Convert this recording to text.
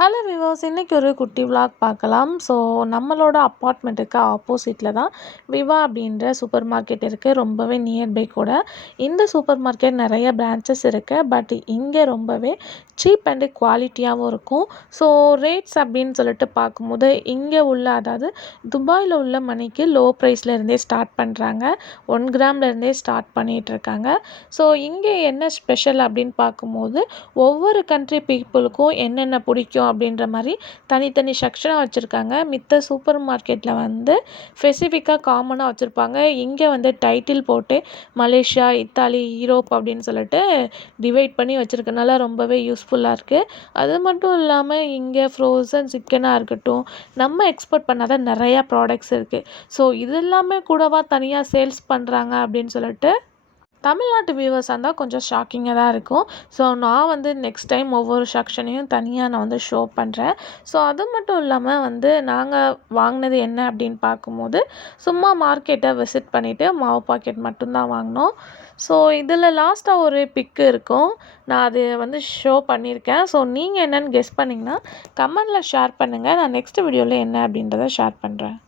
Hello விவோஸ், இன்றைக்கி ஒரு குட்டி விலாக் பார்க்கலாம். ஸோ நம்மளோட அப்பார்ட்மெண்ட்டுக்கு ஆப்போசிட்டில் தான் விவா அப்படின்ற சூப்பர் மார்க்கெட் இருக்குது. ரொம்பவே நியர்பை கூட. இந்த சூப்பர் மார்க்கெட் நிறைய பிரான்ச்சஸ் இருக்குது. பட் இங்கே ரொம்பவே சீப் அண்டு குவாலிட்டியாகவும் இருக்கும். ஸோ ரேட்ஸ் அப்படின்னு சொல்லிட்டு பார்க்கும்போது இங்கே உள்ள, அதாவது துபாயில் உள்ள மணிக்கு லோ ப்ரைஸில் இருந்தே ஸ்டார்ட் பண்ணுறாங்க. 1 கிராம்லேருந்தே ஸ்டார்ட் பண்ணிகிட்ருக்காங்க. ஸோ இங்கே என்ன ஸ்பெஷல் அப்படின்னு பார்க்கும்போது ஒவ்வொரு கண்ட்ரி பீப்புளுக்கும் என்னென்ன பிடிக்கும் அப்படின்ற மாதிரி தனித்தனி செக்ஷனாக வச்சுருக்காங்க. மித்த சூப்பர் மார்க்கெட்டில் வந்து ஸ்பெசிஃபிக்காக காமனாக வச்சுருப்பாங்க. இங்கே வந்து டைட்டில் போட்டு மலேசியா, இத்தாலி, யூரோப் அப்படின்னு சொல்லிட்டு டிவைட் பண்ணி வச்சுருக்கனால ரொம்பவே யூஸ்ஃபுல்லாக இருக்குது. அது மட்டும் இல்லாமல் இங்கே ஃப்ரோசன் சிக்கனாக இருக்கட்டும், நம்ம எக்ஸ்போர்ட் பண்ணாத நிறையா ப்ராடக்ட்ஸ் இருக்குது. ஸோ இது எல்லாமே கூடவா தனியாக சேல்ஸ் பண்ணுறாங்க அப்படின்னு சொல்லிட்டு தமிழ்நாட்டு வியூவர்ஸாக இருந்தால் கொஞ்சம் ஷாக்கிங்காக தான் இருக்கும். ஸோ நான் வந்து நெக்ஸ்ட் டைம் ஒவ்வொரு செக்ஷனையும் தனியாக நான் வந்து ஷோ பண்ணுறேன். ஸோ அது மட்டும் இல்லாமல் வந்து நாங்கள் வாங்கினது என்ன அப்படின்னு பார்க்கும்போது சும்மா மார்க்கெட்டை விசிட் பண்ணிவிட்டு மாவு பாக்கெட் மட்டும்தான் வாங்கினோம். ஸோ இதில் லாஸ்ட்டாக ஒரு பிக்கு இருக்கும். நான் அது வந்து ஷோ பண்ணியிருக்கேன். ஸோ நீங்கள் என்னென்னு கெஸ் பண்ணிங்கன்னா கமெண்டில் ஷேர் பண்ணுங்கள். நான் நெக்ஸ்ட் வீடியோவில் என்ன அப்படின்றத ஷேர் பண்ணுறேன்.